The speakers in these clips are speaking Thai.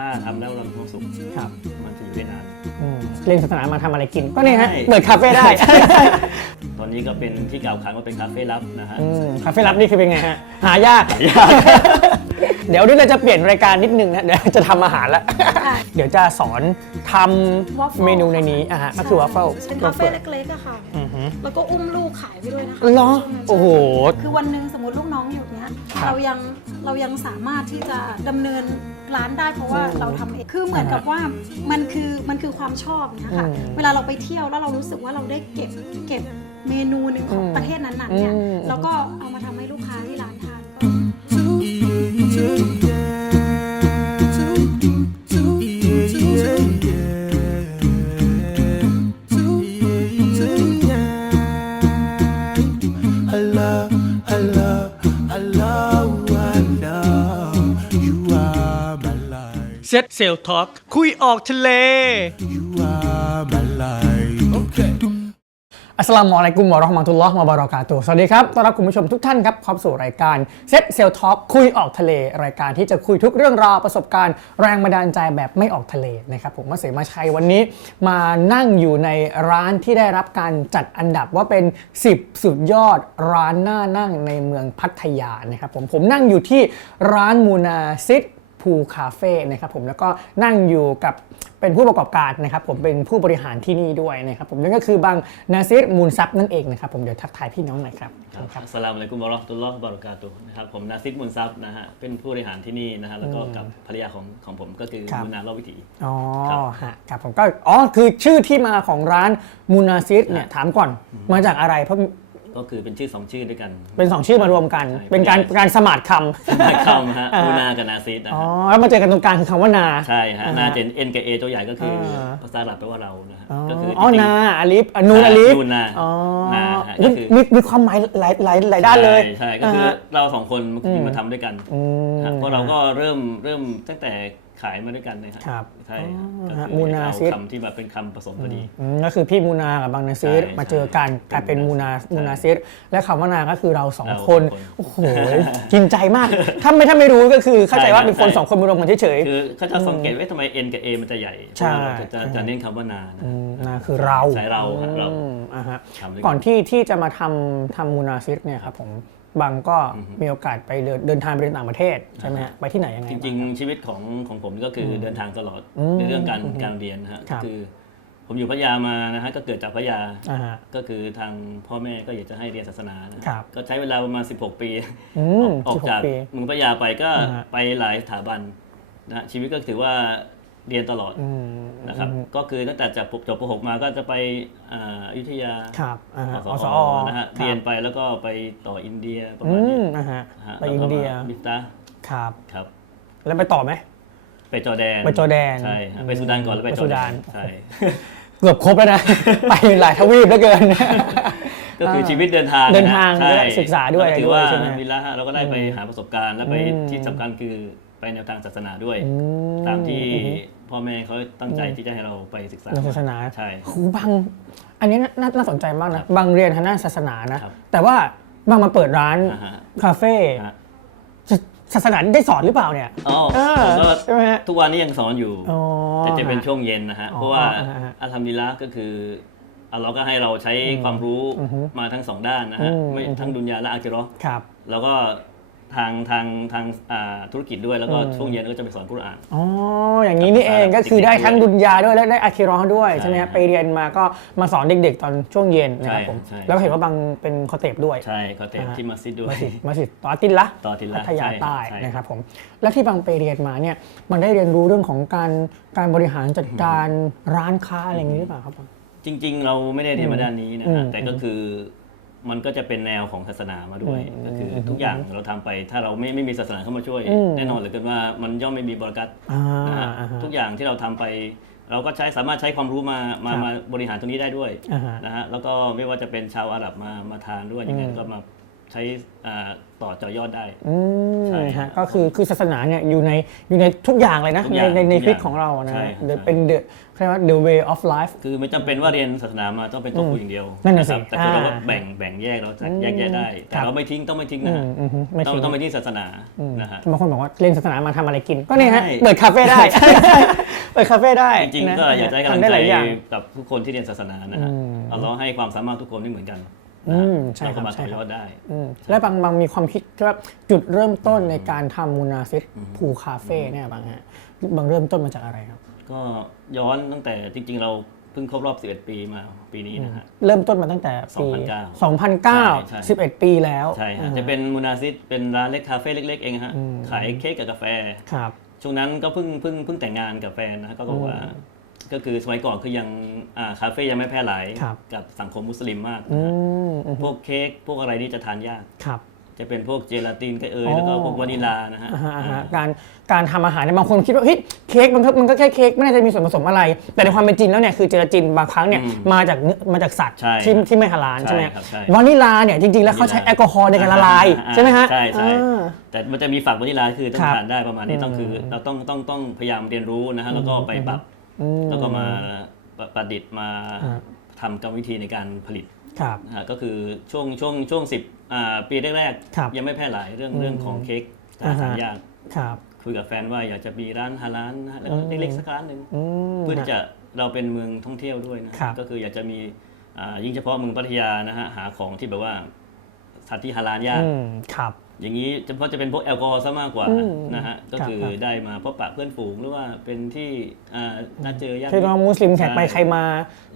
ถ้าทำแล้วเรามีความสุขครับมันจะอยู่ได้นานเรียนศาสนามาทำอะไรกินก็นี่ฮะเปิดคาเฟ่ได้ ตอนนี้ก็เป็นที่กล่าวขานว่าเป็นคาเฟ่ลับนะฮะคาเฟ่ลับนี่คือเป็นไงฮะหายาก เดี๋ยวนี้เราจะเปลี่ยนรายการนิดนึงนะเดี๋ยวจะทำอาหารแล้วเดี๋ยวจะสอนทำเมนูในนี้ก็คือวาฟเฟิลเป็นคาเฟ่เล็กๆอะค่ะแล้วก็อุ้มลูกขายไปด้วยนะคะเหรอโอ้โหคือวันหนึ่งสมมติลูกน้องอยู่เนี้ยเรายังสามารถที่จะดำเนินร้านได้เพราะว่าเราทำเองคือเหมือนกับว่ามันคือความชอบเนี่ยค่ะเวลาเราไปเที่ยวแล้วเรารู้สึกว่าเราได้เก็บเมนูหนึ่งของประเทศนั้นๆเนี่ยแล้วก็เอามาทำให้ลูกค้าที่ร้านทานเซ็ตเซลท็อกคุยออกทะเลอัสสลามุอะลัยกุมวะเราะห์มะตุลลอฮ์วะบะเราะกาตุฮ์สวัสดีครับต้อนรับคุณผู้ชมทุกท่านครับเข้าสู่รายการเซ็ตเซลท็อกคุยออกทะเลรายการที่จะคุยทุกเรื่องราวประสบการณ์แรงบันดาลใจแบบไม่ออกทะเลนะครับผมมัสเสมาชัยวันนี้มานั่งอยู่ในร้านที่ได้รับการจัดอันดับว่าเป็น10สุดยอดร้านน่านั่งในเมืองพัทยานะครับผมนั่งอยู่ที่ร้านมูนาซิดพูลคาเฟ่นะครับผมแล้วก็นั่งอยู่กับเป็นผู้ประกอบการนะครับผมเป็นผู้บริหารที่นี่ด้วยนะครับผมนั่นก็คือบางนาซิรมูลซับนั่นเองนะครับผมเดี๋ยวทักทายพี่น้องหน่อยครับอัสสลามุอะลัยกุมวะเราะห์มะตุลลอฮ์วะบะเราะกาตุฮ์นะครับผมนาซิรมูลซับนะฮะเป็นผู้บริหารที่นี่นะฮะแล้วก็กับภรรยาของผมก็คือมูนาเล่าวิถีอ๋อฮะครับผมก็คือชื่อที่มาของร้านมูนาซิรเนี่ยถามก่อนมาจากอะไรเพราะก็คือเป็นชื่อ2ชื่อด้วยกันเป็น2ชื่อมารวมกันเป็นการสมาร์ทคำฮะมูนากับนาซิดนะอ๋อแล้วมาเจอกันตรงกลางคือคำว่านาใช่ฮะนาเจน N กับ A ตัวใหญ่ก็คือภาษาอาหรับแปลว่าเรานะฮะก็คือนาอาลิฟนูนอาลิฟนูนนานาก็คือมีความหมายหลายด้านเลยใช่ก็คือเรา2คนมาทำด้วยกันเพราะเราก็เริ่มตั้งแต่ขายมาด้วยกันนะครับใช่มูนาซิรคำที่แบบเป็นคำผสมพอดีก็คือพี่มูนากับบางนาซิรมาเจอกันกลายเป็นมูนาซิรและคำว่านาก็คือเรา2คนโอ้โหกินใจมากถ้าไม่รู้ก็คือเข้าใจว่าเป็นคน2คนมารวมกันเฉยๆคือเขาจะสังเกตว่าทำไม N กับ A มันจะใหญ่จะเน้นคำว่านาคือเราใช่เราก่อนที่จะมาทำมูนาซิรเนี่ยครับผมบางก็มีโอกาสไปเดินทางไปต่างประเทศใช่ไหมฮะไปที่ไหนยังไงจริงๆชีวิตของผมก็คือเดินทางตลอดในเรื่องการเรียนนะฮะคือผมอยู่พัทยามานะฮะก็เกิดจากพัทยาก็คือทางพ่อแม่ก็อยากจะให้เรียนศาสนานะก็ใช้เวลาประมาณ16 ปีออกจากเมืองพัทยาไปก็ไปหลายสถาบันนะฮะชีวิตก็ถือว่าเรียนตลอดนะครับก็คือตั้งแต่จบป.6 มาก็จะไปอยุธยาอสอนะฮะเรียนไปแล้วก็ไปต่ออินเดียประมาณนี้ไปอินเดียมิฟตาครับแล้วไปต่อไหมไปจอร์แดนใช่ไปสุดานก่อนแล้วไปจอร์แดนใช่เกือบครบแล้วนะไปหลายทวีปเหลือเกินก็คือชีวิตเดินทางศึกษาด้วยถือว่าวิลล่าเราก็ได้ไปหาประสบการณ์และไปที่สำคัญคือไปแนวทางศาสนาด้วยตามที่พ่อแม่เขาตั้งใจที่จะให้เราไปศึกษาศาสนาใช่บางอันนี้น่าสนใจมากนะบางเรียนทางด้านศาสนานะแต่ว่าบางมาเปิดร้านคาเฟ่ศาสนาได้สอนหรือเปล่าเนี่ยใช่ไหมทุกวันนี้ยังสอนอยู่แต่จะเป็นช่วงเย็นนะฮะเพราะว่าอัลฮัมดุลิลละห์ก็คือเราก็ให้เราใช้ความรู้มาทั้ง2ด้านนะฮะไม่ทั้งดุนยาและอาคิเราะห์แล้วก็ทางธุรกิจด้วยแล้วก็ช่วงเย็นก็จะไปสอนกุรอานอย่างนี้นี่เองก็คือได้ทั้งดุนยาด้วยและได้อาคิเราะห์ด้วยใช่ไหมครับไปเรียนมาก็มาสอนเด็กๆตอนช่วงเย็นนะครับผมแล้วเห็นว่าบางเป็นคอเตบด้วยใช่คอเตบที่มัสยิดด้วยมัสยิดตอตินละพัทยาใต้นะครับผมแล้วที่บางไปเรียนมาเนี่ยมันได้เรียนรู้เรื่องของการบริหารจัดการร้านค้าอะไรอย่างนี้หรือเปล่าครับจริงๆเราไม่ได้เรียนมาด้านนี้นะฮะแต่ก็คือมันก็จะเป็นแนวของศาสนามาด้วยก็คือทุกอย่างเราทำไปถ้าเราไม่มีศาสนาเข้ามาช่วยแน่นอนเลยกันว่ามันย่อมไม่มีบรักัตนะฮะทุกอย่างที่เราทำไปเราก็สามารถใช้ความรู้มาบริหารตรงนี้ได้ด้วยนะฮะแล้วก็ไม่ว่าจะเป็นชาวอาหรับมาทานด้วยยังไงก็มา ใช้ต่อยอดได้ ใช่ฮะก็คือศาสนาเนี่ยอยู่ในทุกอย่างเลยนะในชีวิตของเรานะเป็นเรียกว่า the way of life คือไม่จำเป็นว่าเรียนศาสนามาต้องเป็นตัวคุยอย่างเดียว นั่นน่ะสิ แต่คือเราก็แบ่งแยกเราแยกแยะได้แต่เราไม่ทิ้งต้องไม่ทิ้งนะฮะต้องไม่ทิ้งศาสนานะฮะบางคนบอกว่าเรียนศาสนามาทำอะไรกินก็เนี่ยฮะเปิดคาเฟ่ได้เปิดคาเฟ่ได้จริงๆก็อยากให้กำลังใจกับทุกคนที่เรียนศาสนานะฮะเราให้ความสามารถทุกคนไม่เหมือนกันใช่ครับมาต่อยอดได้และบางมีความคิดว่าจุดเริ่มต้นในการทำมูนาซิตพูคาเฟ่เนี่ยบางเริ่มต้นมาจากอะไรครับก็ย้อนตั้งแต่จริงๆเราเพิ่งครบรอบ11 ปีมาปีนี้นะฮะเริ่มต้นมาตั้งแต่ปี2009 11 ปีแล้วใช่ฮะจะเป็นมูนาซิตเป็นร้านเล็กคาเฟ่เล็กๆเองฮะขายเค้กกับกาแฟครับช่วงนั้นก็เพิ่งแต่งงานกับแฟนนะก็บอกว่าก็คือสมัยก่อนคือยังคาเฟ่ยังไม่แพร่หลายกับสังคมมุสลิมมากพวกเค้กพวกอะไรนี่จะทานยากจะเป็นพวกเจลาตินก็แล้วก็พวกวานิลานะฮะการทำอาหารเนี่ยบางคนคิดว่าเฮ้ยเค้กมันก็แค่เค้กไม่น่าจะมีส่วนผสมอะไรแต่ในความเป็นจริงแล้วเนี่ยคือเจลาตินบางครั้งเนี่ยมาจากสัตว์ที่ไม่ฮาลาลใช่ไหมวานิลาเนี่ยจริงๆแล้วเขาใช้แอลกอฮอล์ในการละลายใช่ไหมฮะใช่แต่มันจะมีฝักวานิลาคือต้องทานได้ประมาณนี้คือเราต้องพยายามเรียนรู้นะฮะแล้วก็ไปปรับแล้วก็มาประดิษฐ์มาทำกรรมวิธีในการผลิตก็คือช่วง10 ปีแรกๆยังไม่แพร่หลายเรื่องของเค้กทานยากคุยกับแฟนว่าอยากจะมีร้านฮาลาลนะแล้วเล็กๆสักร้านหนึ่งเพื่อที่จะเราเป็นเมืองท่องเที่ยวด้วยนะก็คืออยากจะมียิ่งเฉพาะเมืองพัทยานะฮะหาของที่แบบว่าสถานที่ฮาลาลยากอย่างนี้เฉพาะจะเป็นพวกแอลกอฮอล์ซะมากกว่านะฮะก็คือได้มาพบปะเพื่อนฝูงหรือว่าเป็นที่น่าเจอญาติพี่น้องมุสลิมแขกไปใครมา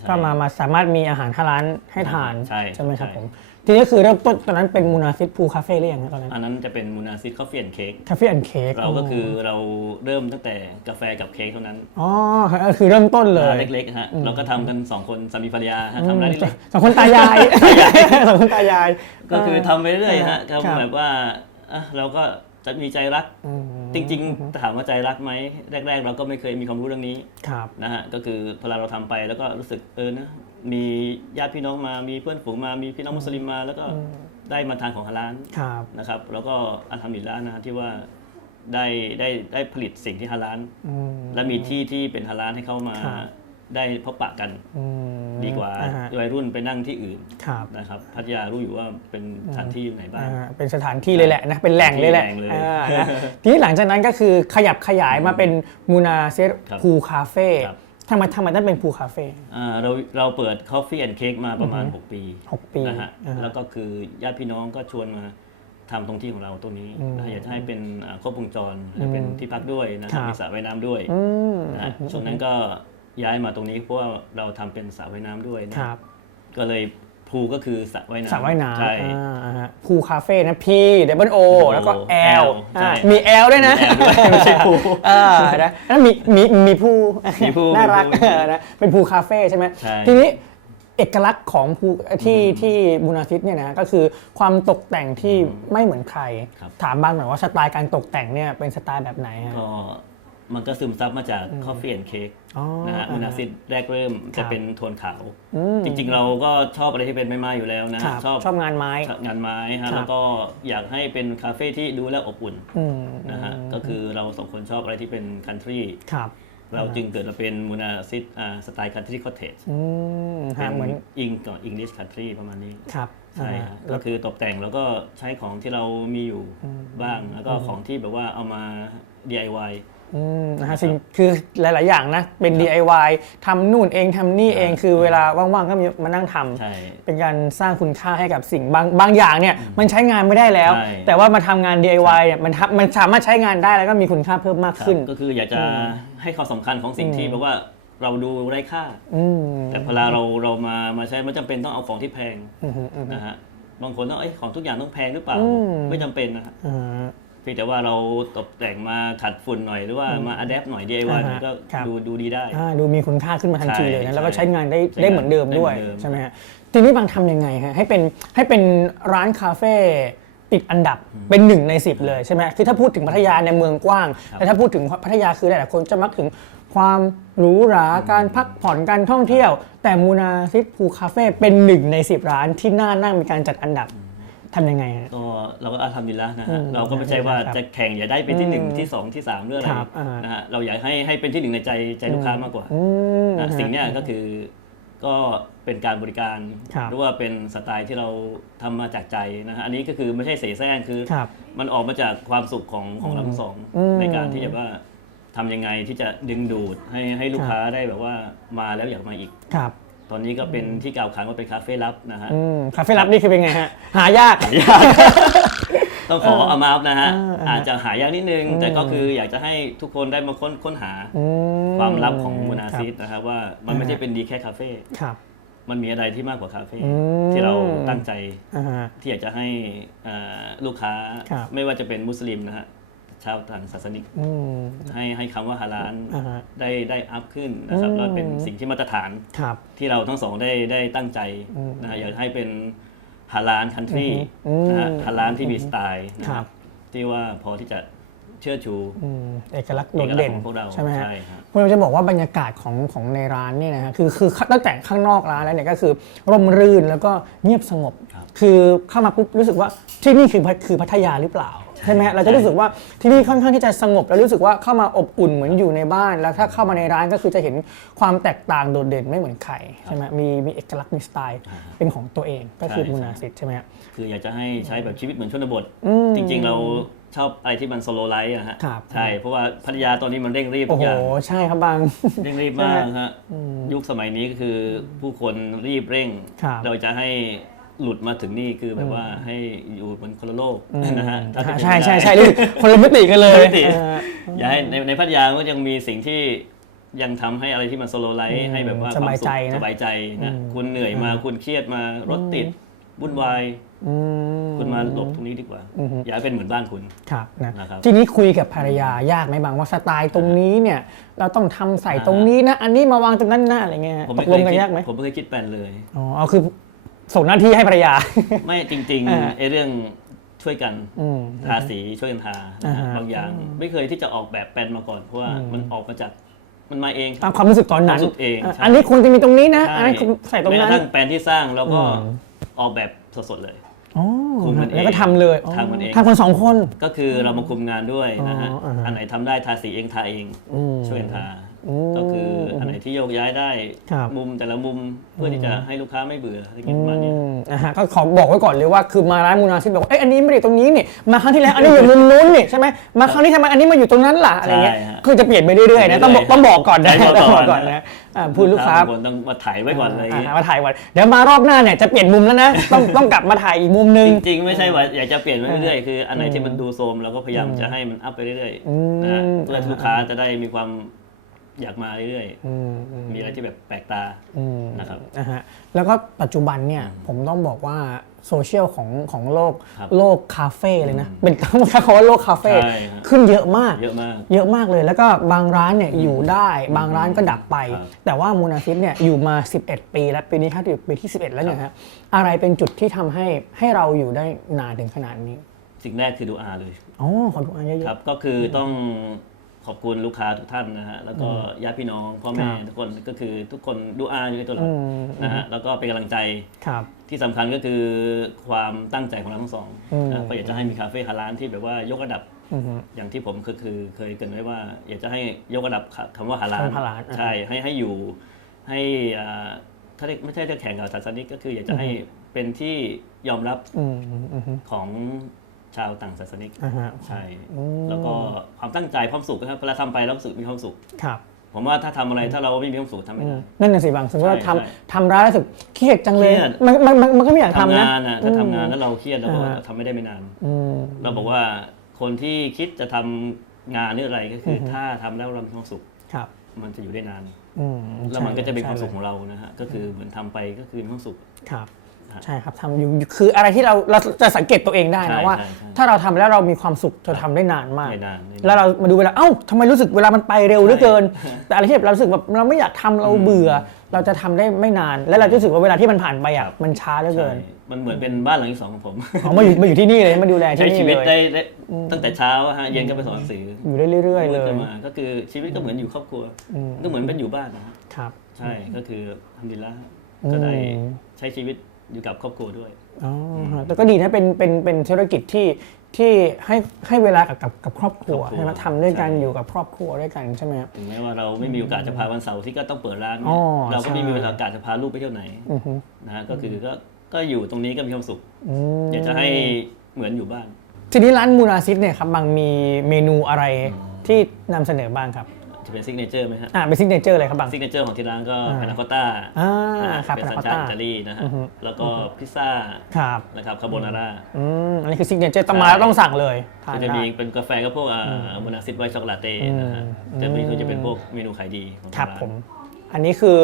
ก็มาสามารถมีอาหารฮาลาลให้ทานใช่ไหมครับผมทีนี้คือเริ่มต้นตอนนั้นเป็นมูนาซิตพูคาเฟ่หรือยังตอนนั้นอันนั้นจะเป็นมูนาซิตคอฟฟี่แอนด์เค้กเราก็คือเราเริ่มตั้งแต่กาแฟกับเค้กเท่านั้นอ๋อคือเริ่มต้นเลยเล็กๆฮะเราก็ทำกัน2 คนสามีภรรยาทำร้านเล็ก2 คนตายาย2 คนตายายก็คือทำไปเรื่อยฮะก็แบบว่าเราก็จะมีใจรักจริงๆถามว่าใจรักไหมแรกๆเราก็ไม่เคยมีความรู้เรื่องนี้นะฮะก็คือพอเราทำไปแล้วก็รู้สึกนะมีญาติพี่น้องมามีเพื่อนฝูงมามีพี่น้องมุสลิมมาแล้วก็ได้มาทานของฮาลาลนะครับแล้วก็อัลฮัมดุลิลละห์นะที่ว่าได้ผลิตสิ่งที่ฮาลาลและมีที่เป็นฮาลาลให้เข้ามาได้พบปะกันดีกว่าวัยรุ่นไปนั่งที่อื่นนะครับพัทยารู้อยู่ว่าเป็นสถานที่ไหนบ้างเป็นสถานที่เลยแหละนะเป็นแหล่งเลยแหละทีนี้หลังจากนั้นก็คือขยับขยายมาเป็นมูนาซิตพูคาเฟ่ทำไมต้องเป็นพูคาเฟ่เราเปิด Coffee and Cake มาประมาณ6 ปีนะฮะแล้วก็คือญาติพี่น้องก็ชวนมาทำตรงที่ของเราตรงนี้อยากให้เป็นครบวงจรเป็นที่พักด้วยนะมีสระว่ายน้ำด้วยนะช่วงนั้นก็ย้ายมาตรงนี้เพราะว่าเราทำเป็นสระว่ายน้ำด้วยนะก็เลยพูก็คือสระว่ายน้ำใช่พูคาเฟ่นะ P O แล้วก็ L มี L ด้วยนะไม่ใช่พูแล้วมีพูน่ารักนะเป็นพูคาเฟ่ใช่ไหมทีนี้เอกลักษณ์ของพูที่มูนาซิตเนี่ยนะก็คือความตกแต่งที่ไม่เหมือนใครถามบ้างหน่อยว่าสไตล์การตกแต่งเนี่ยเป็นสไตล์แบบไหนก็มันก็ซึมซับมาจาก Coffee and Cake นะฮะมูนาซิตแรกเริ่มจะเป็นโทนขาวจริงๆเราก็ชอบอะไรที่เป็นไม้ๆอยู่แล้วนะชอบงานไม้ฮะแล้วก็อยากให้เป็นคาเฟ่ที่ดูแลอบอุ่นนะฮะก็คือเรา2 คนชอบอะไรที่เป็นคันทรีเราจึงเกิดมาเป็นมูนาซิตสไตล์คันทรีคอทเทจเป็นอิงก่อน English Country ประมาณนี้ใช่ก็คือตกแต่งแล้วก็ใช้ของที่เรามีอยู่บ้างแล้วก็ของที่แบบว่าเอามา DIYนะฮะสิ่งคือหลายๆอย่างนะเป็น DIY ทำนู่นเองทำนี่เองคือเวลาว่างๆก็มานั่งทำเป็นการสร้างคุณค่าให้กับสิ่งบางอย่างเนี่ยมันใช้งานไม่ได้แล้วแต่ว่ามาทำงาน DIY เนี่ยมันสามารถใช้งานได้แล้วก็มีคุณค่าเพิ่มมากขึ้นก็คืออยากจะให้ความสำคัญของสิ่งที่แบบว่าเราดูไร้ค่าแต่เวลาเรามาใช้ไม่จำเป็นต้องเอาของที่แพงนะฮะบางคนต้องของทุกอย่างต้องแพงหรือเปล่าไม่จำเป็นนะฮะเพียงแต่ว่าเราตกแต่งมาขัดฝุ่นหน่อยหรือว่ามาอัดแอปหน่อย DIY มันก็ดูดีได้ดูมีคุณค่าขึ้นมาทันทีเลยนะแล้วก็ใช้งานได้เหมือนเดิมด้วยใช่ไหมฮะทีนี้บางทำยังไงฮะให้เป็นร้านคาเฟ่ติดอันดับเป็น1 ใน 10เลยใช่ไหมคือถ้าพูดถึงพัทยาในเมืองกว้างแต่ถ้าพูดถึงพัทยาคือหลายๆคนจะมักถึงความหรูหราการพักผ่อนการท่องเที่ยวแต่มูนาซิตพูคาเฟ่เป็น1 ใน 10ร้านที่น่านั่งมีการจัดอันดับ ทำยังไงฮะก็เราก็ทำดีแล้วนะฮะเราก็ไม่ใช่ว่าจะแข่งอย่าได้เป็นที่1ที่2ที่3เรื่องอะไรนะฮะเราอยากให้เป็นที่1ในใจลูกค้ามากกว่าสิ่งนี้ก็คือก็เป็นการบริการหรือว่าเป็นสไตล์ที่เราทำมาจากใจนะฮะอันนี้ก็คือไม่ใช่เสแสร้งคือมันออกมาจากความสุขของเราทั้งสองในการที่จะว่าทำยังไงที่จะดึงดูดให้ลูกค้าได้แบบว่ามาแล้วอยากมาอีกตอนนี้ก็เป็นที่กล่าวขานว่าเป็นคาเฟ่ลับนะฮะคาเฟ่ลับนี่คือเป็นไงฮะหายากต้องขออามาฟนะฮะอาจจะหายากนิดนึงแต่ก็คืออยากจะให้ทุกคนได้มาค้นหาความลับของมูนาซิสนะครับว่ามันไม่ใช่เป็นดีแค่คาเฟ่มันมีอะไรที่มากกว่าคาเฟ่ที่เราตั้งใจที่อยากจะให้ลูกค้าไม่ว่าจะเป็นมุสลิมนะฮะชาวต่างศาสนิกให้คำว่าฮาลาลได้อัพขึ้นนะครับแล้วเป็นสิ่งที่มาตรฐานที่เราทั้งสองได้ตั้งใจนะฮะอยากให้เป็นฮาลาลคันทรีนะฮะฮาลาลที่มีสไตล์นะครับที่ว่าพอที่จะเชื่อชูเอกลักษณ์โดดเด่นของพวกเราใช่ไหมฮะผมจะบอกว่าบรรยากาศของในร้านเนี่ยนะฮะคือตั้งแต่ข้างนอกร้านแล้วเนี่ยก็คือร่มรื่นแล้วก็เงียบสงบคือเข้ามาปุ๊บรู้สึกว่าที่นี่คือพัทยาหรือเปล่าใช่ไหมเราจะรู้สึกว่าที่นี่ค่อนข้างที่จะสงบแล้วรู้สึกว่าเข้ามาอบอุ่นเหมือนอยู่ในบ้านแล้วถ้าเข้ามาในร้านก็คือจะเห็นความแตกต่างโดดเด่นไม่เหมือนใครใช่ไหมมีเอกลักษณ์มีสไตล์เป็นของตัวเองก็คือมูนาซิสใช่ไหมคืออยากจะให้ใช้แบบชีวิตเหมือนชนบทจริงๆเราชอบอะไรที่มันโซโลไลฟ์อะฮะใช่เพราะว่าพัทยาตอนนี้มันเร่งรีบทุกอย่างโอ้ใช่ครับบางเร่งรีบมากฮะยุคสมัยนี้ก็คือผู้คนรีบเร่งเราจะให้หลุดมาถึงนี่คือแบบว่าให้อยู่บนคนละโลกนะฮะใช่ใช่ใช่คนละมิติกันเลยอย่าให้ในพัทยาก็ยังมีสิ่งที่ยังทำให้อะไรที่มันโซโลไลฟ์ให้แบบว่าสบายใจนะคุณเหนื่อยมาคุณเครียดมารถติดวุ่นวายคุณมาหลบตรงนี้ดีกว่าอย่าเป็นเหมือนบ้านคุณครับนะครับทีนี้คุยกับภรรยายากไหมบางว่าสไตล์ตรงนี้เนี่ยเราต้องทำใส่ตรงนี้นะอันนี้มาวางตรงนั้นนะอะไรเงี้ยตกลงกันยากไหมผมไม่เคยคิดแปลนเลยอ๋อคือส่งหน้าที่ให้ภรรยาไม่จริงๆไอ้เรื่องช่วยกันทาสีช่วยกันทาบางอย่างไม่เคยที่จะออกแบบแปลนมาก่อนเพราะว่ามันออกมาจากมันมาเองตามความรู้สึกตอนนั้นเองอันนี้คุณจะมีตรงนี้นะอันนี้คุณใส่ตรงนั้นแม้กระทั่งแปลนที่สร้างแล้วก็ออกแบบสดๆเลยแล้วก็ทำเลยทำมันเองทำกัน2 คนก็คือเรามาคุมงานด้วยนะฮะอันไหนทำได้ทาสีเองทาเองช่วยกันทาก็คืออันไหนที่โยกย้ายได้มุมแต่ละมุมเพื่อที่จะให้ลูกค้าไม่เบื่ออะไรอย่างเงี้ยประมาณนี้ก็ขอบอกไว้ก่อนเลยว่าคือมาร้านมูนาซิสบอกอันนี้ไม่ได้ตรงนี้นี่มาครั้งที่แล้วอันนี้อยู่มุมนู้นนี่ใช่ไหมมาครั้งนี้ทำไมอันนี้มาอยู่ตรงนั้นล่ะอะไรเงี้ยคือจะเปลี่ยนไปเรื่อยๆนะต้องบอกก่อนนะนะพูดลูกค้าต้องมาถ่ายไว้ก่อนเลยมาถ่ายก่อนเดี๋ยวมารอบหน้าเนี่ยจะเปลี่ยนมุมแล้วนะต้องกลับมาถ่ายอีกมุมนึงจริงๆไม่ใช่ว่าอยากจะเปลี่ยนไปเรื่อยๆคืออันไหนที่มันดูโทรมเราก็พยายามจะให้มันอัพไปเรื่อยๆนะเพื่อลูกค้าจะได้มีความอยากมาเรื่อยๆมีอะไรที่แบบแปลกตานะครับแล้วก็ปัจจุบันเนี่ยผมต้องบอกว่าโซเชียลของโลกคาเฟ่เลยนะเป็นคำว่าโลกคาเฟ่ขึ้นเยอะมากเยอะมากเลยแล้วก็บางร้านเนี่ยอยู่ได้บางร้านก็ดับไปแต่ว่ามูนาซิสเนี่ยอยู่มา11 ปีแล้วปีนี้ถ้าอยู่ปีที่11แล้วเนี่ยฮะอะไรเป็นจุดที่ทำให้เราอยู่ได้นานถึงขนาดนี้สิ่งแรกคือดูอาเลยขอดูอาเยอะๆครับก็คือต้องขอบคุณลูกค้าทุกท่านนะฮะแล้วก็ญาติพี่น้องพ่อแม่ทุกคนก็คือทุกคนดูอาอยู่ในตัวเรานะฮะแล้วก็เป็นกำลังใจที่สำคัญก็คือความตั้งใจของเราทั้งสองก็อยากจะให้มีคาเฟ่ฮาลาลที่แบบว่ายกระดับอย่างที่ผมคือเคยเกริ่นไว้ว่าอยากจะให้ยกระดับคำว่าฮาลาลใช่ให้อยู่ให้ถ้าไม่ใช่จะแข่งกับศาสนิกก็คืออยากจะให้เป็นที่ยอมรับของชาวต่างศาสนิกใช่แล้วก็ความตั้งใจความสุขนะครับเวลาทำไปแล้วรู้สึกมีความสุขผมว่าถ้าทำอะไรถ้าเราไม่มีความสุขทำไม่ได้นั่นน่ะสิบางสมมติว่าทำร้ายรู้สึกเครียดจังเลยมันก็ไม่อยากทำนะถ้าทำงานแล้วเราเครียดเราก็ทำไม่ได้ไม่นานเราบอกว่าคนที่คิดจะทำงานหรืออะไรก็คือถ้าทำแล้วเรามีความสุขมันจะอยู่ได้นานแล้วมันก็จะเป็นความสุขของเรานะฮะก็คือเหมือนทำไปก็คือมีความสุขใช่ครับทำอยู่คืออะไรที่เราจะสังเกตตัวเองได้นะว่าถ้าเราทำแล้วเรามีความสุขจะทำได้นานมากแล้วเรามาดูเวลาทำไมรู้สึกเวลามันไปเร็วเหลือเกินแต่อะไรที่เรารู้สึกแบบเราไม่อยากทำเราเบื่อเราจะทำได้ไม่นานแล้วเรารู้สึกว่าเวลาที่มันผ่านไปมันช้าเหลือเกินมันเหมือนเป็นบ้านหลังที่2ของผมมาอยู่ที่นี่เลยมาดูแลที่นี่เลยใช้ชีวิตได้ตั้งแต่เช้าเย็นก็ไปสอนหนังสืออยู่ได้เรื่อยๆเลยก็คือชีวิตก็เหมือนอยู่ครอบครัวก็เหมือนเป็นอยู่บ้านนะครับใช่ก็คือทำดีแล้วก็ได้ใช้ชีวิต อยู่กับครอบครัวด้วยอ๋อแต่ก็ดีนะเป็นธุรกิจที่ให้เวลากับครอบครัวใช่ไหมทำด้วยกันอยู่กับครอบครัวด้วยกันใช่ไหมครับถึงแม้ว่าเราไม่มีโอกาสจะพาวันเสาร์ที่ก็ต้องเปิดร้านเราก็ไม่มีโอกาสจะพาลูกไปเที่ยวไหนนะก็คือก็อยู่ตรงนี้ก็มีความสุขอยากจะให้เหมือนอยู่บ้านทีนี้ร้านมูนาซิดเนี่ยครับบางมีเมนูอะไรที่นำเสนอบ้างครับจะเป็นซิกเนเจอร์ไหมฮะเป็นซิกเนเจอร์เลยครับบางซิกเนเจอร์ของที่ร้านก็พานาคอตต้าเป็นสัญชาติอิตาลีนะฮะแล้วก็พิซซ่านะครับคาโบนาร่าอันนี้คือซิกเนเจอร์ต้องสั่งเลยก็จะมีเป็นกาแฟก็พวกมูนาซิดไวท์ช็อกโกแลตนะฮะจะมีคือจะเป็นพวกเมนูขายดีของร้านอันนี้คือ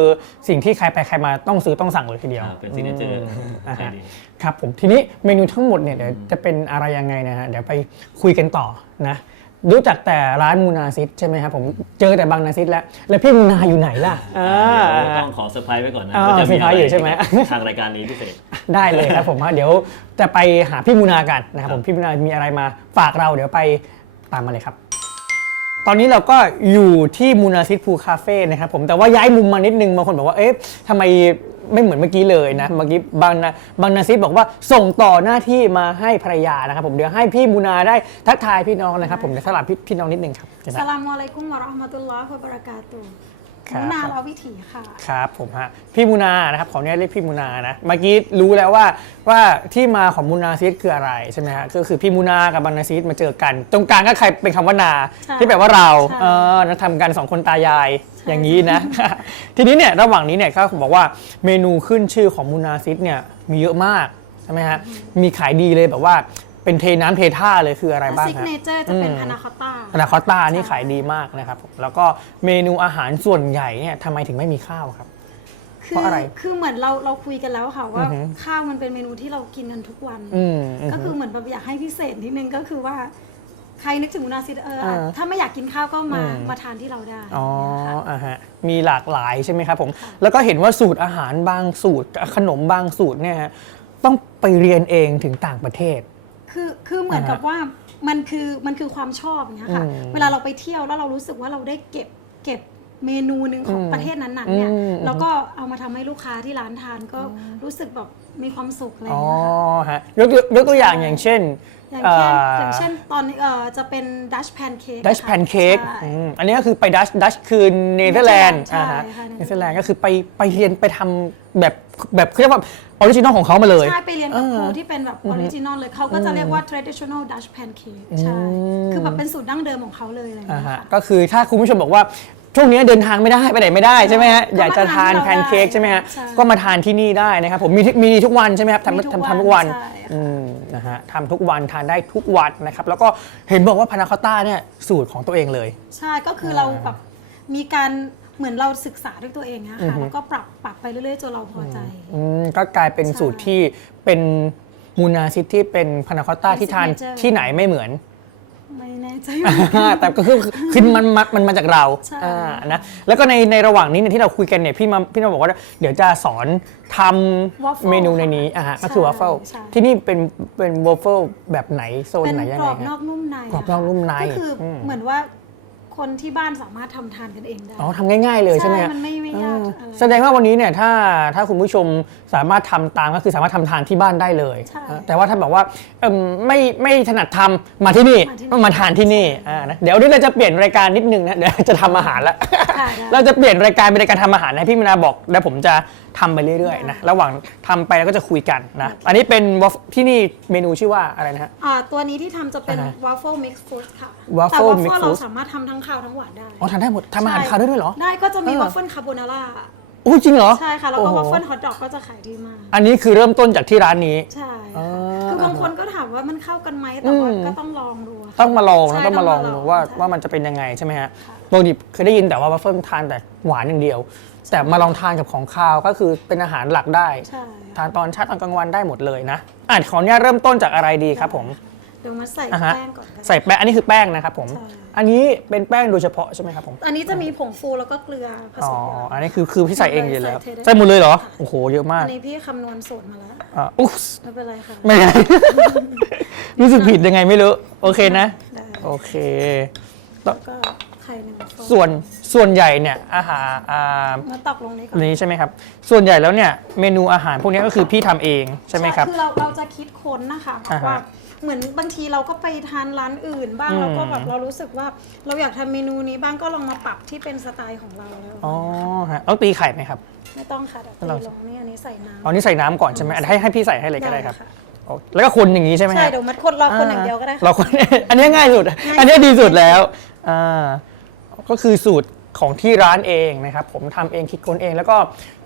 สิ่งที่ใครไปใครมาต้องซื้อต้องสั่งเลยทีเดียวเป็นซิกเนเจอร์ครับผมทีนี้เมนูทั้งหมดเนี่ยเดี๋ยวจะเป็นอะไรยังไงนะฮะเดี๋ยวไปคุยกันต่อนะรู้จักแต่ร้านมูนาซิดใช่ไหมครับผมเจอแต่บางนาซิดแล้วพี่มูนาอยู่ไหนล่ะต้องขอเซอร์ไพรส์ไว้ก่อนนะจะมีอะไรอยู่ใช่ไหมทางรายการนี้พิเศษได้เลยครับผมเดี๋ยวจะไปหาพี่มูนากันนะครับผมพี่มูนามีอะไรมาฝากเราเดี๋ยวไปตามมาเลยครับตอนนี้เราก็อยู่ที่มูนาซิดพูลคาเฟ่นะครับผมแต่ว่าย้ายมุมมานิดนึงบางคนบอกว่าเอ๊ะทำไมไม่เหมือนเมื่อกี้เลยนะเมื่อกี้บางนาซิดบอกว่าส่งต่อหน้าที่มาให้ภรรยานะครับผมเดี๋ยวให้พี่มูนาได้ทักทายพี่น้องนะครับผมเดี๋ยวสลับพี่น้องนิดนึงครับสลามอะลัยกุมวะเราะห์มะตุลลอฮิวะบะเราะกาตุฮ์มูนาเราวิถีค่ะครับผมพี่มูนานะครับขออนุญาตเรียกพี่มูนานะเมื่อกี้รู้แล้วว่าที่มาของมูนาซิดคืออะไรใช่ไหมฮะก็คือพี่มูนากับบางนาซิดมาเจอกันตรงกลางก็ใครเป็นคำว่านาที่แปลว่าเรานักทำกัน2คนตายายอย่างนี้นะทีนี้เนี่ยระหว่างนี้เนี่ยเขาบอกว่าเมนูขึ้นชื่อของมูนาซิดเนี่ยมีเยอะมากใช่ไหมฮะมีขายดีเลยแบบว่าเป็นเทน้ำเทท่าเลยคืออะไรบ้างครับซิกเนเจอร์จะเป็นพานาคอตต้านี่ขายดีมากนะครับแล้วก็เมนูอาหารส่วนใหญ่เนี่ยทำไมถึงไม่มีข้าวครับเพราะอะไรคือเหมือนเราคุยกันแล้วค่ะว่าข้าวมันเป็นเมนูที่เรากินกันทุกวันก็คือเหมือนแบบอยากให้พิเศษนิดนึงก็คือว่าใครนึกถึงมูนาซิดถ้าไม่อยากกินข้าวก็มาทานที่เราได้มีหลากหลายใช่ไหมครับผมแล้วก็เห็นว่าสูตรอาหารบางสูตรขนมบางสูตรเนี่ยต้องไปเรียนเองถึงต่างประเทศคือเหมือนกับว่ามันคือความชอบเนี้ยค่ะเวลาเราไปเที่ยวแล้วเรารู้สึกว่าเราได้เก็บเมนูหนึ่งของประเทศนั้นๆเนี่ยแล้วก็เอามาทำให้ลูกค้าที่ร้านทานก็รู้สึกแบบมีความสุขอะไรอย่างเงี้ยฮะยกตัวอย่างเช่นอย่างเช่นตอนจะเป็นดัชแพนเค้กอันนี้ก็คือไปดัชคือเนเธอร์แลนด์เนเธอร์แลนด์ก็คือไปเรียนไปทำแบบเรียกว่าออริจินอลของเขามาเลยใช่ไปเรียนกับครูที่เป็นแบบออริจินอลเลยเขาก็จะเรียกว่า traditional Dutch pancake ใช่คือแบบเป็นสูตรดั้งเดิมของเขาเลยอะไรอย่างเงี้ยค่ะก็คือถ้าคุณผู้ชมบอกว่าช่วงนี้เดินทางไม่ได้ไปไหนไม่ได้ใช่ไหมฮะอยากจะทานแพนเค้กใช่ไหมฮะก็มาทานที่นี่ได้นะครับผมมีทุกวันใช่ไหมครับทำทุกวันนะฮะทำทุกวันทานได้ทุกวันนะครับแล้วก็เห็นบอกว่าพานาคอตต้าเนี่ยสูตรของตัวเองเลยใช่ก็คือเราแบบมีการเหมือนเราศึกษาด้วยตัวเองนะคะแล้วก็ปรับไปเรื่อยๆจนเราพอใจก็กลายเป็นสูตรที่เป็นมูนาซิดที่เป็นพานาคอตต้าที่ทานที่ไหนไม่เหมือนไม่แน่ใจแต่ก็คือมันมาจากเรานะแล้วก็ในระหว่างนี้เนี่ยที่เราคุยกันเนี่ยพี่มาบอกว่าเดี๋ยวจะสอนทำเมนูในนี้ก็คือวอฟเฟิลที่นี่เป็นวอฟเฟิลแบบไหนโซนไหนยังไงกรอบนอกนุ่มในกรอบนอกนุ่มในก็คือเหมือนว่าคนที่บ้านสามารถทำทานกันเองได้ทำง่ายๆเลยใช่ไหมมันไม่ยากแสดงว่าวันนี้เนี่ยถ้าคุณผู้ชมสามารถทำตามก็คือสามารถทำทานที่บ้านได้เลยแต่ว่าถ้าบอกว่าไม่ถนัดทำมาที่นี่มาทานที่นี่นะเดี๋ยวเราจะเปลี่ยนรายการนิดนึงนะเดี๋ยวจะทำอาหารแล้วเราจะเปลี่ยนรายการเป็นรายการทำอาหารให้พี่มินาบอกแล้วผมจะทำไปเรื่อยๆนะระหว่างทำไปแล้วก็จะคุยกันนะอันนี้เป็นที่นี่เมนูชื่อว่าอะไรนะฮะตัวนี้ที่ทำจะเป็น waffle mix fruit ค่ะแต่ waffle เราสามารถทำทั้งคาวทั้งหวานได้ทำได้หมดทำอาหารคาวได้ด้วยเหรอได้ก็จะมี waffle carbonara โอ้จริงเหรอใช่ค่ะแล้วก็ waffle hot dog ก็จะขายดีมากอันนี้คือเริ่มต้นจากที่ร้านนี้ใช่คือบางคนก็ถามว่ามันเข้ากันไหมแต่ว่าก็ต้องลองดูต้องมาลองดูว่ามันจะเป็นยังไงใช่ไหมฮะปกติเคยได้ยินแต่ว่า waffle ทานแต่หวานอย่างเดียวแต่มาลองทานกับของคาวก็คือเป็นอาหารหลักได้ทานตอนเช้าตอนกลางวันได้หมดเลยนะขออนุญาตเริ่มต้นจากอะไรดีครับผมเดี๋ยวมาใส่แป้งก่อนใส่แป้งอันนี้คือแป้งนะครับผมอันนี้เป็นแป้งโดยเฉพาะใช่ไหมครับผมอันนี้จะมีผงฟูแล้วก็เกลือผสมอันนี้คือพี่ใส่เองอยู่แล้วใส่หมดเลยเหรอโอ้โหเยอะมากอันนี้พี่คำนวณสูตรมาแล้วอุ๊บไม่เป็นไรค่ะไม่เป็นไรรู้สึกผิดยังไงไม่รู้โอเคนะโอเคแล้วก็ ไข่1 ฟองส่วนใหญ่เนี่ยอาหารมาตอกลงนี้ก่อนนี้ใช่ไหมครับส่วนใหญ่แล้วเนี่ยเมนูอาหารพวกนี้ก็คือพี่ทำเองใช่ไหมครับคือเราจะคิดค้นนะคะว่าเหมือนบางทีเราก็ไปทานร้านอื่นบ้างแล้วก็แบบเรารู้สึกว่าเราอยากทำเมนูนี้บ้างก็ลองมาปรับที่เป็นสไตล์ของเราแล้วอ๋อฮะต้องตีไข่ไหมครับไม่ต้องค่ะเดี๋ยวตีลงนี่อันนี้ใส่น้ำนี่ใส่น้ำก่อนใช่ไหมให้พี่ใส่ให้เลยก็ได้ครับแล้วก็คนอย่างนี้ใช่ไหมใช่เดี๋ยวมัดคนเราคนอย่างเดียวก็ได้เราคนอันนี้ง่ายสุดอันนี้ดีสุดแล้วก็คือสูตรของที่ร้านเองนะครับผมทำเองคิดค้นเองแล้วก็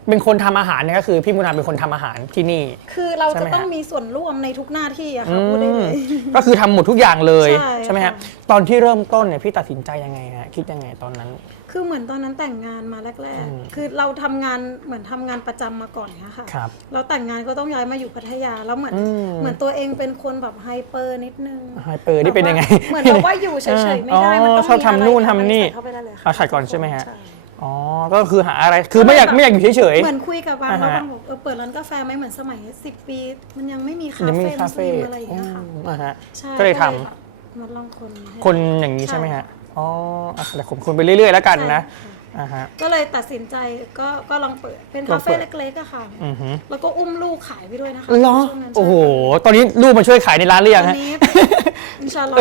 เป็นคนทำอาหารเนี่ยก็คือพี่มุนาเป็นคนทำอาหารที่นี่คือเราจะต้องมีส่วนร่วมในทุกหน้าที่อะค่ะพูดได้เลยก็คือทำหมดทุกอย่างเลยใช่ไหมครับตอนที่เริ่มต้นเนี่ยพี่ตัดสินใจยังไงฮะคิดยังไงตอนนั้นคือเหมือนตอนนั้นแต่งงานมาแรกๆคือเราทำงานเหมือนทำงานประจำมาก่อนนะคะเราแต่งงานก็ต้องย้ายมาอยู่พัทยาแล้วเหมือนตัวเองเป็นคนแบบไฮเปอร์นิดนึงไฮเปอร์นี่เป็นยังไงเหมือนเราว่าอยู่เฉยๆไม่ได้มันต้องชอบทำนู่นทำนี่เอาใส่ก่อนใช่ไหมฮะก็คือหาอะไรคือไม่อยากอยู่เฉยๆเหมือนคุยกับบางแล้วบางบอกเปิดร้านกาแฟไหมเหมือนสมัย10 ปีมันยังไม่มีคาเฟ่อะไรอย่างเงี้ยค่ะก็เลยทำมาลองคนอย่างนี้ใช่ไหมฮะเดี๋ยวผมคนไปเรื่อยๆแล้วกันนะก็เลยตัดสินใจก็ลองเปิดเป็นคาเฟ่เล็กๆอะค่ะแล้วก็อุ้มลูกขายไปด้วยนะคะเหรอโอ้โหตอนนี้ลูกมาช่วยขายในร้านหรือยังฮะ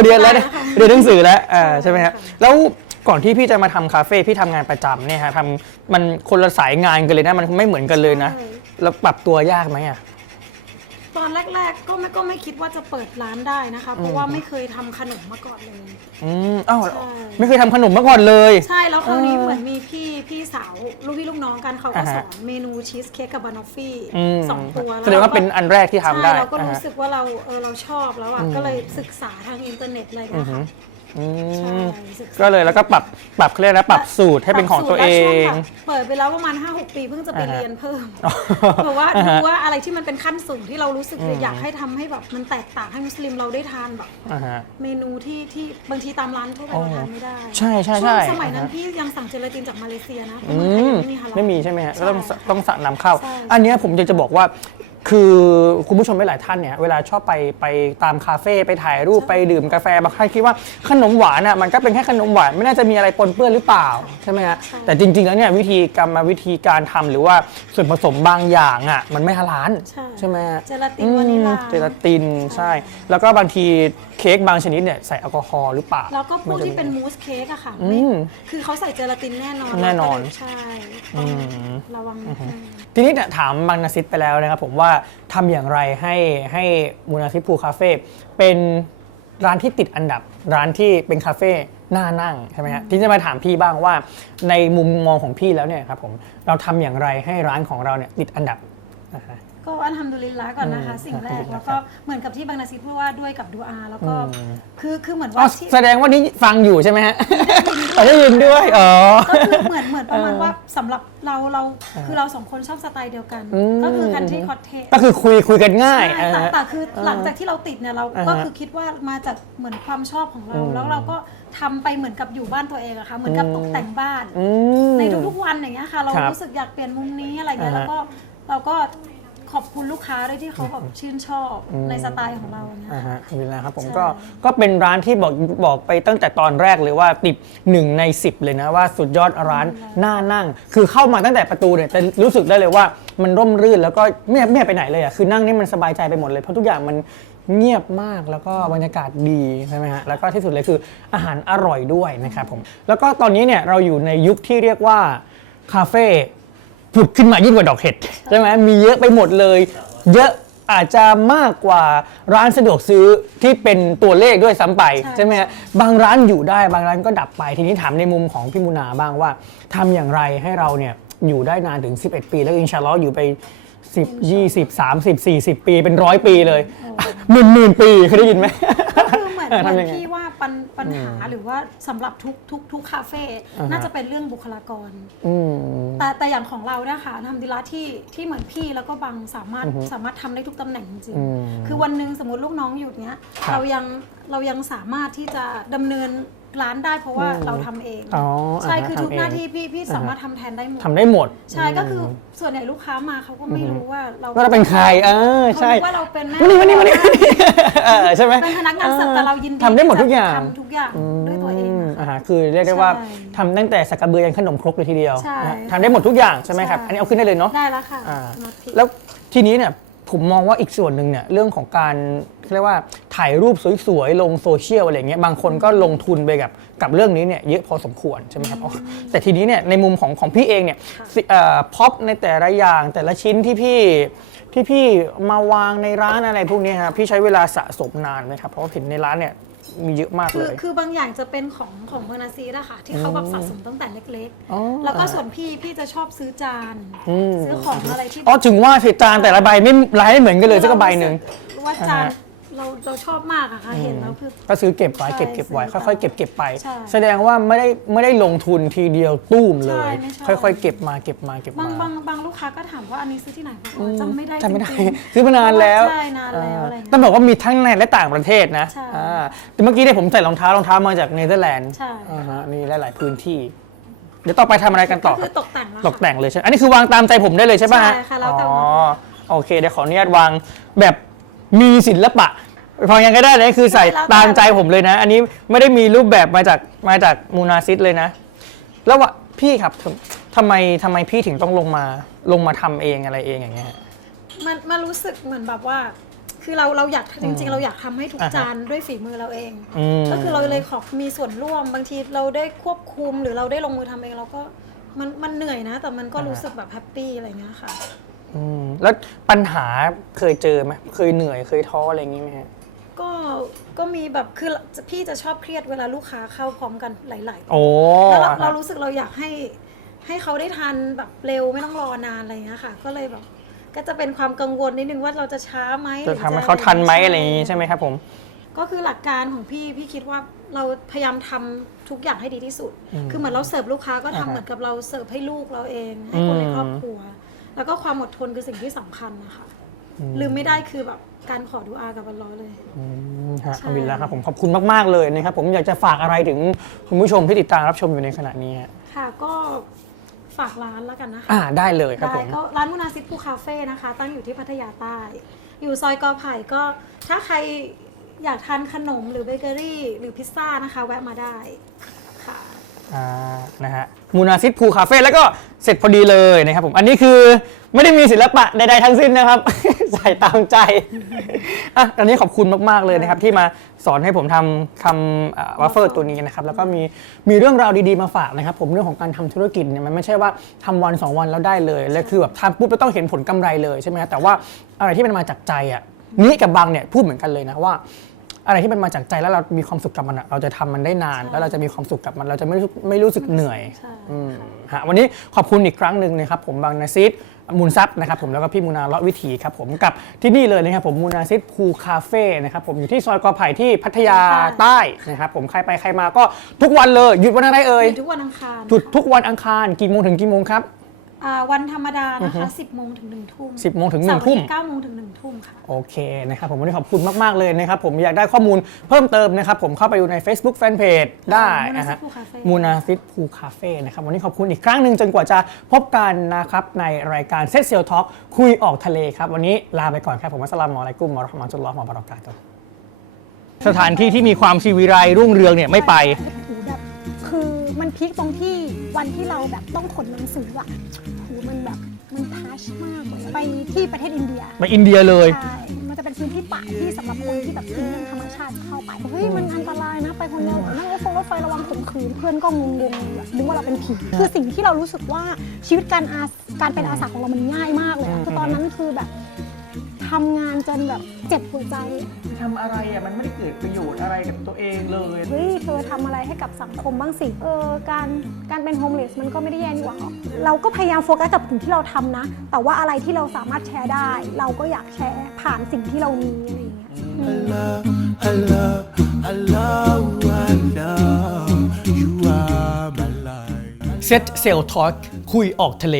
เรียนแล้วเรียนหนังสือแล้วใช่ไหมฮะแล้วก่อนที่พี่จะมาทำคาเฟ่พี่ทำงานประจำเนี่ยฮะมันคนละสายงานกันเลยนะมันไม่เหมือนกันเลยนะแล้วปรับตัวยากไหมอะตอนแรกๆก็ไม่คิดว่าจะเปิดร้านได้นะคะเพราะว่าไม่เคยทำขนมมาก่อนเลยไม่เคยทำขนมมาก่อนเลยใช่แล้วคราวนี้เหมือนมีพี่สาวลูกพี่ลูกน้องกันเขาก็สอนเมนูชีสเค้กกับบานอฟฟี่2 ตัวแสดงว่าเป็นอันแรกที่ทำได้เราก็รู้สึกว่าเราชอบแล้วอ่ะก็เลยศึกษาทางอินเทอร์เน็ตเลยนะคะก็เลยแล้วก็ปรับเครื่องแล้วปรับสูตรให้เป็นของตัวเองเปิดไปแล้วประมาณ 5-6 ปีเพิ่งจะไปเรียนเพิ่มเพราะว่าดูว่าอะไรที่มันเป็นขั้นสูงที่เรารู้สึกอยากให้ทำให้แบบมันแตกต่างให้มุสลิมเราได้ทานแบบเมนูที่บางทีตามร้านทั่วไปเราทานไม่ได้ใช่สมัยนั้นพี่ยังสั่งเจลาตินจากมาเลเซียนะไม่มีใช่ไหมฮะก็ต้องสั่งนำเข้าอันนี้ผมจะบอกว่าคือคุณผู้ชมหลายท่านเนี่ยเวลาชอบไปตามคาเฟ่ไปถ่ายรูปไปดื่มกาแฟบางท่านคิดว่าขนมหวานอ่ะมันก็เป็นแค่ขนมหวานไม่น่าจะมีอะไรปนเปื้อนหรือเปล่าใช่ไหมฮะแต่จริงๆแล้วเนี่ยวิธีการทำหรือว่าส่วนผสมบางอย่างอ่ะมันไม่ฮาลาลใช่ไหมเจลาตินวานิลาเจลาตินใช่แล้วก็บางทีเค้กบางชนิดเนี่ยใส่แอลกอฮอล์หรือเปล่าแล้วก็พวกที่เป็นมูสเค้กอะค่ะคือเขาใส่เจลาตินแน่นอนใช่ระวังทีนี้ถามบางนาซิดไปแล้วนะครับผมว่าทำอย่างไรให้มูนาซิดพูคาเฟ่เป็นร้านที่ติดอันดับร้านที่เป็นคาเฟ่น่านั่งใช่ไหมฮะที่จะมาถามพี่บ้างว่าในมุมมองของพี่แล้วเนี่ยครับผมเราทำอย่างไรให้ร้านของเราเนี่ยติดอันดับก็อัลฮัมดุลิลละก่อนนะคะสิ่งแรกแล้วก็เหมือนกับที่บางนาซิดพูดว่าด้วยกับดูอาแล้วก็คือเหมือนว่าแสดงว่านี่ฟังอยู่ใช่ไหมฮะได้ยินด้วยก็คือเหมือนประมาณว่าสำหรับเราคือเรา2 คนชอบสไตล์เดียวกันก็คือคันทรีคอตเทจก็คือคุยกันง่ายแต่คือหลังจากที่เราติดเนี่ยเราก็คือคิดว่ามาจากเหมือนความชอบของเราแล้วเราก็ทำไปเหมือนกับอยู่บ้านตัวเองอะค่ะเหมือนกับตกแต่งบ้านในทุกๆวันอย่างเงี้ยค่ะเรารู้สึกอยากเปลี่ยนมุมนี้อะไรเงี้ยแล้วก็เราก็ขอบคุณลูกค้าด้วยที่เขาแบบชื่นชอบในสไตล์ของเราเนี่ยนี่แหละครับผมก็เป็นร้านที่บอกไปตั้งแต่ตอนแรกเลยว่าติด1 ใน 10เลยนะว่าสุดยอดร้านน่านั่งคือเข้ามาตั้งแต่ประตูเนี่ยจะรู้สึกได้เลยว่ามันร่มรื่นแล้วก็ไม่ไปไหนเลยอ่ะคือนั่งนี่มันสบายใจไปหมดเลยเพราะทุกอย่างมันเงียบมากแล้วก็บรรยากาศดีใช่ไหมฮะแล้วก็ที่สุดเลยคืออาหารอร่อยด้วยนะครับผมแล้วก็ตอนนี้เนี่ยเราอยู่ในยุคที่เรียกว่าคาเฟ่ผุดขึ้นมายิ่งกว่าดอกเห็ดใช่ไหมมีเยอะไปหมดเลยเยอะอาจจะมากกว่าร้านสะดวกซื้อที่เป็นตัวเลขด้วยซ้ำไปใช่ไหมฮะบางร้านอยู่ได้บางร้านก็ดับไปทีนี้ถามในมุมของพี่มุนาบ้างว่าทำอย่างไรให้เราเนี่ยอยู่ได้นานถึง11 ปีแล้วอินชาอัลลอฮ์อยู่ไป10 20 30 40 ปีเป็น100 ปีเลยหมื่นปีเคยได้ยินไหมก็คือเหมือนที่ว่าปัญหาหรือว่าสำหรับทุกคาเฟ่น่าจะเป็นเรื่องบุคลากรแต่อย่างของเราเนี่ยค่ะทำดีละที่เหมือนพี่แล้วก็บางสามารถทำได้ทุกตำแหน่งจริงๆคือวันหนึ่งสมมติลูกน้องหยุดเนี้ยเรายังสามารถที่จะดำเนินร้านได้เพราะว่าเราทำเองใช่คือทุกหน้าที่พี่สามารถทำแทนได้หมดใช่ก็คือส่วนใหญ่ลูกค้ามาเขาก็ไม่รู้ว่าเราเป็นใครใช่ว่าเราเป็นแม่ใช่ไหมเป็นพนักงานเสิร์ฟแต่เรายินดีทำได้หมดทุกอย่างทำทุกอย่างด้วยตัวเอง คือเรียกได้ว่า ใช่ ทำตั้งแต่สักกระเบือยันขนมครกเลยทีเดียว ใช่ นะทำได้หมดทุกอย่างใช่ไหมครับ ใช่ อันนี้เอาขึ้นได้เลยเนาะ ได้แล้วค่ะ อ่า น็อตพลิก แล้วทีนี้เนี่ยผมมองว่าอีกส่วนหนึ่งเนี่ยเรื่องของการเรียกว่าถ่ายรูปสวยๆลงโซเชียลอะไรเงี้ยบางคนก็ลงทุนไปกับเรื่องนี้เนี่ยเยอะพอสมควรใช่ไหมครับแต่ทีนี้เนี่ยในมุมของพี่เองเนี่ยพ็อปในแต่ละอย่างแต่ละชิ้นที่พี่มาวางในร้านอะไรพวกนี้ครับพี่ใช้เวลาสะสมนานไหมครับเพราะว่าเห็นในร้านเนี่ยมีเยอะมากเลย คือบางอย่างจะเป็นของเบอร์นาซีนะคะที่เขาแบบสะสมตั้งแต่เล็ก อ๋อ ๆ แล้วก็ส่วนพี่จะชอบซื้อจานซื้อของอะไรที่ อ๋อถึงว่าสิจานแต่ละใบไม่ลายไม่เหมือนกันเลยสักใบหนึ่ง ว่าจานเราชอบมากอะค่ะเห็นแล้วคือ ก็ซื้อเก็บไว้ ใช่ เก็บไว้ ซื้อ ค่อยๆเก็บไป ใช่ แสดงว่าไม่ได้ลงทุนทีเดียวตุ้มเลย ใช่ไม่ใช่ ค่อยๆเก็บมา บางลูกค้าก็ถามว่าอันนี้ซื้อที่ไหนบอกว่าจำไม่ได้ จำไม่ได้ จริงๆ ซื้อมานานแล้ว ใช่นานแล้วอะไรอย่าง ต้อ เงี้ย งบอกว่ามีทั้งในและต่างประเทศนะ ใช่ แต่เมื่อกี้เนี่ยผมใส่รองเท้ามาจากเนเธอร์แลนด์ ใช่ มีหลายๆพื้นที่ เดี๋ยวต่อไปทำอะไรกันต่อ ก็ ค คื รั อบ ตกแต่งแล้ว ตกแต่งเลยใช่ไหมอันนี้คือวางตามใจผมได้เลยใช่ป่ะฮะ ใช่ค่ะแล้วแต่ อ๋อ วาง โอเคเดี๋ยวขออนุญาตวางแบบมีศิลปะฟังยังก็ได้เลยคือใส่ตามใจผมเลยนะ อันนี้ไม่ได้มีรูปแบบมาจากมูนาซิสเลยนะ แล้วว่าพี่ครับทำไมพี่ถึงต้องลงมาทำเองอะไรเองอย่างเงี้ย มันรู้สึกเหมือนแบบว่า คือเราอยากจริงๆ เราอยากทำให้ทุก อ่าฮะ จานด้วยฝีมือเราเอง ม ก็คือเราเลยขอมีส่วนร่วมบางทีเราได้ควบคุมหรือเราได้ลงมือทำเองเราก็มันเหนื่อยนะ แต่มันก็รู้สึกแบบแฮปปี้อะไรเงี้ยค่ะ แล้วปัญหาเคยเจอไหมเคยเหนื่อยเคยท้ออะไรอย่างงี้ไหมฮะ ก็มีแบบคือพี่จะชอบเครียดเวลาลูกค้าเข้าพร้อมกันหลายๆ โอ้ แล้วเรารู้สึกเราอยากให้เขาได้ทานแบบเร็วไม่ต้องรอนานอะไรเงี้ยค่ะ ก็เลยแบบก็จะเป็นความกังวลนิดนึงว่าเราจะช้าไหม จะทำให้เขาทันไหมอะไรอย่างงี้ใช่ไหมครับผม ก็คือหลักการของพี่คิดว่าเราพยายามทำทุกอย่างให้ดีที่สุด คือเหมือนเราเสิร์ฟลูกค้าก็ทำเหมือนกับเราเสิร์ฟให้ลูกเราเองให้คนในครอบครัว แล้วก็ความอดทนคือสิ่งที่สำคัญนะคะลืมไม่ได้คือแบบการขอดุอากับอัลเลาะห์เลย ฮะ ใช่ อัลบิลลาฮ์ครับผมขอบคุณมากๆเลยนะครับผมอยากจะฝากอะไรถึงคุณผู้ชมที่ติดตามรับชมอยู่ในขณะนี้ฮะ ค่ะก็ฝากร้านแล้วกันนะคะ ได้เลยครับผม ก็ร้านมุนาซิดภูคาเฟ่นะคะ ตั้งอยู่ที่พัทยาใต้ อยู่ซอยกอไผ่ก็ถ้าใครอยากทานขนมหรือเบเกอรี่หรือพิซซ่านะคะ แวะมาได้ค่ะ นะฮะมูนาซิดพูคาเฟ่แล้วก็เสร็จพอดีเลยนะครับผมอันนี้คือไม่ได้มีศิลปะใดๆทั้งสิ้นนะครับ ใส่ตามใจอันนี้ขอบคุณมากๆเลยนะครับที่มาสอนให้ผมทำวัฟเฟิลตัวนี้นะครับแล้วก็มีเรื่องราวดีๆมาฝากนะครับผมเรื่องของการทำธุรกิจเนี่ยมันไม่ใช่ว่าทำวัน2วันแล้วได้เลยและคือแบบทำปุ๊บแล้วต้องเห็นผลกำไรเลยใช่ไหมครับแต่ว่าอะไรที่มันมาจากใจอ่ะนี่กับบังเนี่ยพูดเหมือนกันเลยนะว่า อะไรที่มันมาจากใจแล้วเรามีความสุขกับมันเราจะทำมันได้นานแล้วเราจะมีความสุขกับมันเราจะไม่รู้สึกเหนื่อยวันนี้ขอบคุณอีกครั้งหนึ่งนะครับผมบางนาซิดมูลซับนะครับผมแล้วก็พี่มูนาเลาะวิถีครับผมกับที่นี่เลยนะครับผมมูนาซิดพูคาเฟ่นะครับผมอยู่ที่ซอยกอไผ่ที่พัทยาใต้นะครับผมใครไปใครมาก็ทุกวันเลยหยุดวันอะไรเอ่ย ทุกวันอังคาร หยุดทุกวันอังคารกี่โมงถึงกี่โมงครับ วันธรรมดานะคะ10 โมงถึง 1 ทุ่ม 10 โมงถึง 1 ทุ่ม 9 โมงถึง 1 ทุ่มค่ะ โอเคนะครับผมวันนี้ขอบคุณมากๆเลยนะครับผมอยากได้ข้อมูลเพิ่มเติมนะครับผมเข้าไปดูใน Facebook Fanpage ได้นะฮะ มูนาซิดพูคาเฟ่นะครับวันนี้ขอบคุณอีกครั้งหนึ่งจนกว่าจะพบกันนะครับในรายการเซตเซลท็อกคุยออกทะเลครับวันนี้ลาไปก่อนครับผมอัสสลามุอะลัยกุมวะเราะห์มะตุลลอฮ์วะบะเราะกาตุฮ์สถานที่ที่มีความชีวิไลรุ่งเรืองเนี่ยไม่ไป แบบคือมันพีคตรงที่วันที่เราแบบต้องขนหนังสืออะโหมันแบบมันทัชมากเลยไปที่ประเทศอินเดีย ไปอินเดียเลย ใช่ มันจะเป็นพื้นที่ป่าที่สำหรับคนที่แบบทิ้งเรื่องธรรมชาติเข้าไป เฮ้ยมันอันตรายนะไปคนเดียวนั่งรถไฟระวังข่มขืนเพื่อนก็งงๆแบบนึกว่าเราเป็นผีคือสิ่งที่เรารู้สึกว่าชีวิตการเป็นอาสาของเรามันง่ายมากเลยอะคือตอนนั้นคือแบบทำงานจนแบบเจ็บหัวใจ ทำอะไรอ่ะมันไม่ได้เกิดประโยชน์อะไรกับตัวเองเลย เฮ้ยเธอทำอะไรให้กับสังคมบ้างสิการเป็นโฮมเลสมันก็ไม่ได้แย่นี่หว่าเราก็พยายามโฟกัสกับสิ่งที่เราทำนะ แต่ว่าอะไรที่เราสามารถแชร์ได้ เราก็อยากแชร์ผ่านสิ่งที่เรามีอะไรอย่างเงี้ย เซตเซลท็อกคุยออกทะเล